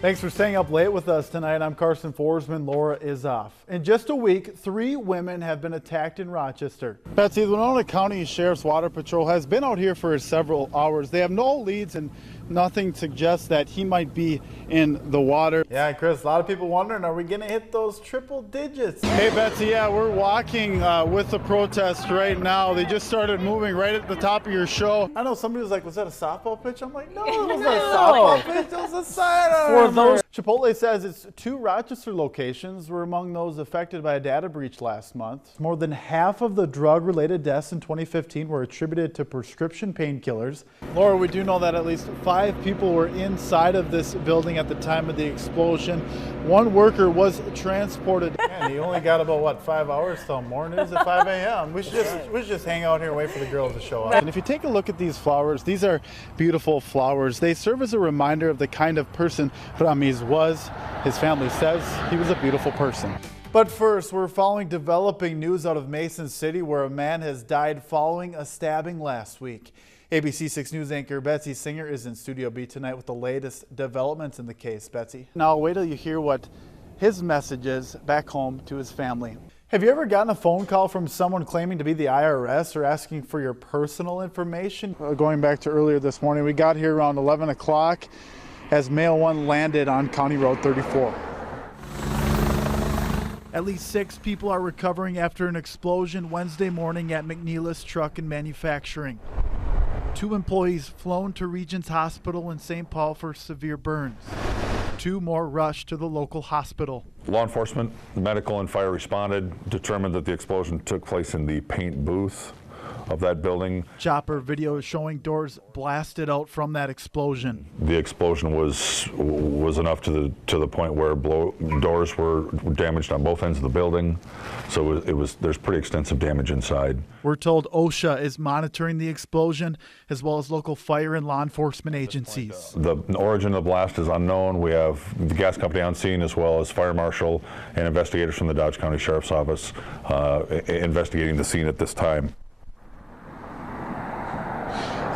Thanks for staying up late with us tonight. I'm Karsen. Forsman. Laura is off. In just a week, 3 women have been attacked in Rochester. Betsy, the Winona County Sheriff's Water Patrol has been out here for several hours. They have no leads and nothing suggests that he might be in the water. Yeah, Chris, a lot of people wondering, are we going to hit those triple digits? Hey, Betsy, yeah, we're walking with the protest right now. They just started moving right at the top of your show. I know somebody was like, was that a softball pitch? I'm like, no, it wasn't a softball pitch. It was a sidearm. Chipotle says its 2 Rochester locations were among those affected by a data breach last month. More than half of the drug-related deaths in 2015 were attributed to prescription painkillers. Laura, we do know that at least 5 people were inside of this building at the time of the explosion. 1 worker was transported. Man, he only got about, what, 5 hours till morning? It was at 5 a.m. We should just hang out here and wait for the girls to show up. And if you take a look at these flowers, these are beautiful flowers. They serve as a reminder of the kind of person Ramirez was. His family says he was a beautiful person. But first, we're following developing news out of Mason City, where a man has died following a stabbing last week. ABC 6 News anchor Betsy Singer is in Studio B tonight with the latest developments in the case. Betsy. Now wait till you hear what his message is back home to his family. Have you ever gotten a phone call from someone claiming to be the IRS or asking for your personal information? Going back to earlier this morning, we got here around 11 o'clock as Mail 1 landed on County Road 34. At least 6 people are recovering after an explosion Wednesday morning at McNeilus Truck and Manufacturing. 2 employees flown to Regents Hospital in St. Paul for severe burns. 2 more rushed to the local hospital. Law enforcement, medical, and fire responded, determined that the explosion took place in the paint booth of that building. Chopper video is showing doors blasted out from that explosion. The explosion was enough to the point where doors were damaged on both ends of the building. So there's pretty extensive damage inside. We're told OSHA is monitoring the explosion, as well as local fire and law enforcement agencies. The origin of the blast is unknown. We have the gas company on scene, as well as fire marshal and investigators from the Dodge County Sheriff's Office investigating the scene at this time.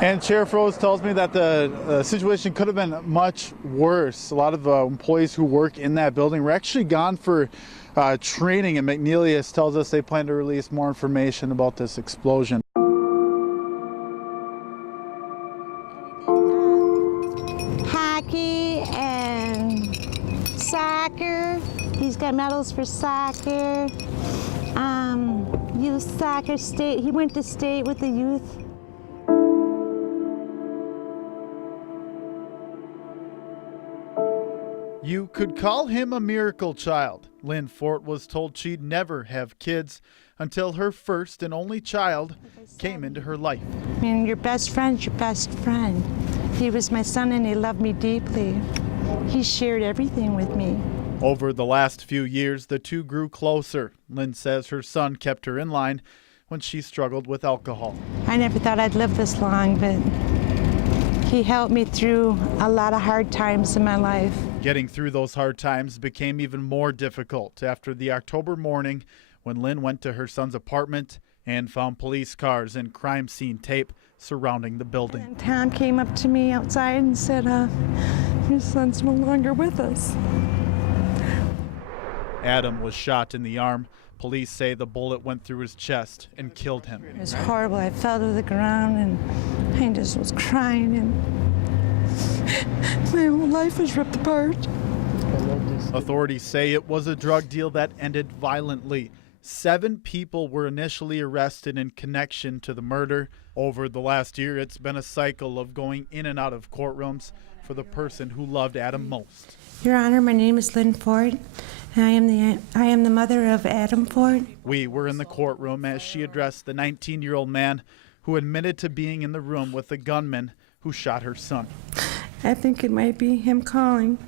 And Sheriff Rose tells me that the situation could have been much worse. A lot of employees who work in that building were actually gone for training, and McNeilus tells us they plan to release more information about this explosion. Hockey and soccer. He's got medals for soccer. Youth soccer state. He went to state with the youth. You could call him a miracle child. Lynn Fort was told she'd never have kids until her first and only child came into her life. I mean, your best friend's your best friend. He was my son and he loved me deeply. He shared everything with me. Over the last few years, the 2 grew closer. Lynn says her son kept her in line when she struggled with alcohol. I never thought I'd live this long, but he helped me through a lot of hard times in my life. Getting through those hard times became even more difficult after the October morning when Lynn went to her son's apartment and found police cars and crime scene tape surrounding the building. And Tom came up to me outside and said, your son's no longer with us. Adam was shot in the arm. Police say the bullet went through his chest and killed him. It was horrible. I fell to the ground and I just was crying and my whole life was ripped apart. Authorities say it was a drug deal that ended violently. 7 people were initially arrested in connection to the murder. Over the last year, it's been a cycle of going in and out of courtrooms for the person who loved Adam most. Your Honor, my name is Lynn Ford, and I am the mother of Adam Ford. We were in the courtroom as she addressed the 19-year-old man who admitted to being in the room with the gunman who shot her son. I think it might be him calling.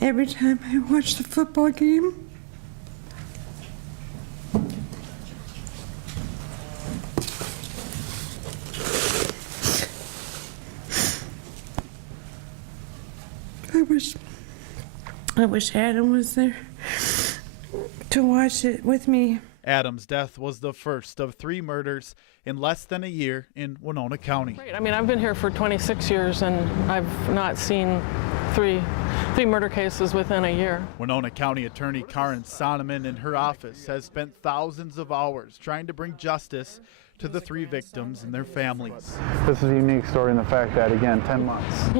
Every time I watch the football game, I wish Adam was there to watch it with me. Adam's death was the first of 3 murders in less than a year in Winona County. Right. I mean, I've been here for 26 years and I've not seen three 3 murder cases within a year. Winona County Attorney Karsen in her office has spent thousands of hours trying to bring justice to the 3 victims and their families. This is a unique story in the fact that, again, 10 months.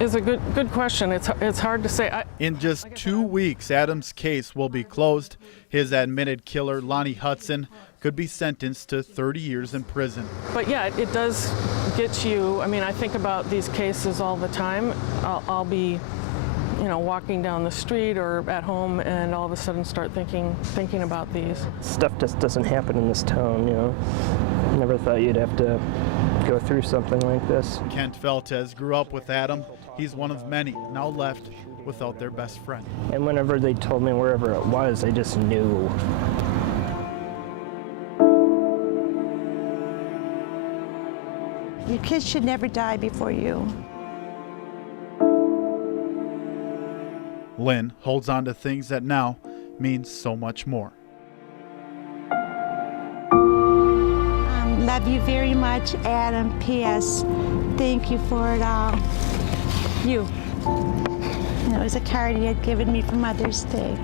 It's a good question. It's hard to say. In just 2 weeks, Adam's case will be closed. His admitted killer, Lonnie Hudson, could be sentenced to 30 years in prison. But yeah, it does get you. I mean, I think about these cases all the time. I'll be, walking down the street or at home, and all of a sudden start thinking about these. Stuff just doesn't happen in this town, Never thought you'd have to go through something like this. Kent Feltes grew up with Adam. He's one of many now left without their best friend. And whenever they told me wherever it was, I just knew. Your kids should never die before you. Lynn holds on to things that now mean so much more. Love you very much, Adam. P.S. Thank you for it all. You. And it was a card he had given me for Mother's Day.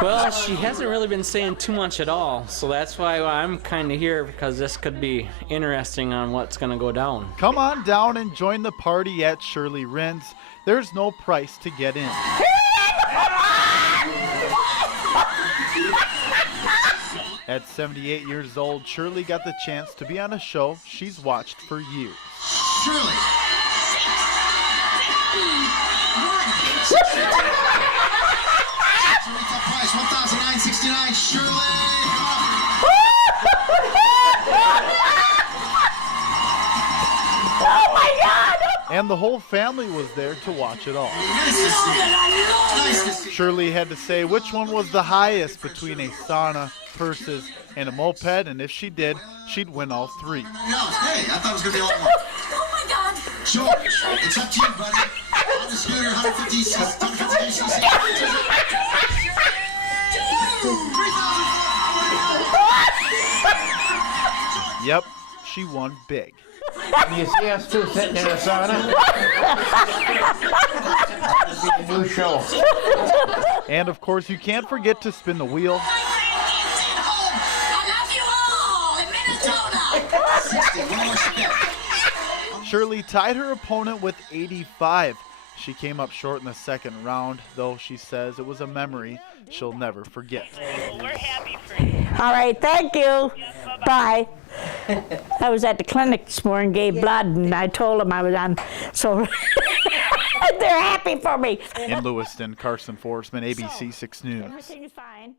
Well, she hasn't really been saying too much at all, so that's why I'm kind of here, because this could be interesting on what's going to go down. Come on down and join the party at Shirley Wren's. There's no price to get in. At 78 years old, Shirley got the chance to be on a show she's watched for years. Shirley. Retail price $1,969. Shirley. Oh my God! And the whole family was there to watch it all. Nice to see you. Shirley had to say which one was the highest between a sauna, purses, and a moped, and if she did, she'd win all 3. No, hey, I thought it was going to be a lot more. Oh my God! Sure, it's up to you, buddy. On the scooter, 150 cc. Yep, she won big. You see us two sitting in a sauna? That'd be a new show. And of course, you can't forget to spin the wheel. Shirley tied her opponent with 85. She came up short in the second round, though she says it was a memory she'll never forget. We're happy for you. All right, thank you. Bye. I was at the clinic this morning, gave blood, and I told them I was on, so they're happy for me. In Lewiston, Karsen Forsman, ABC 6 News. Everything's fine.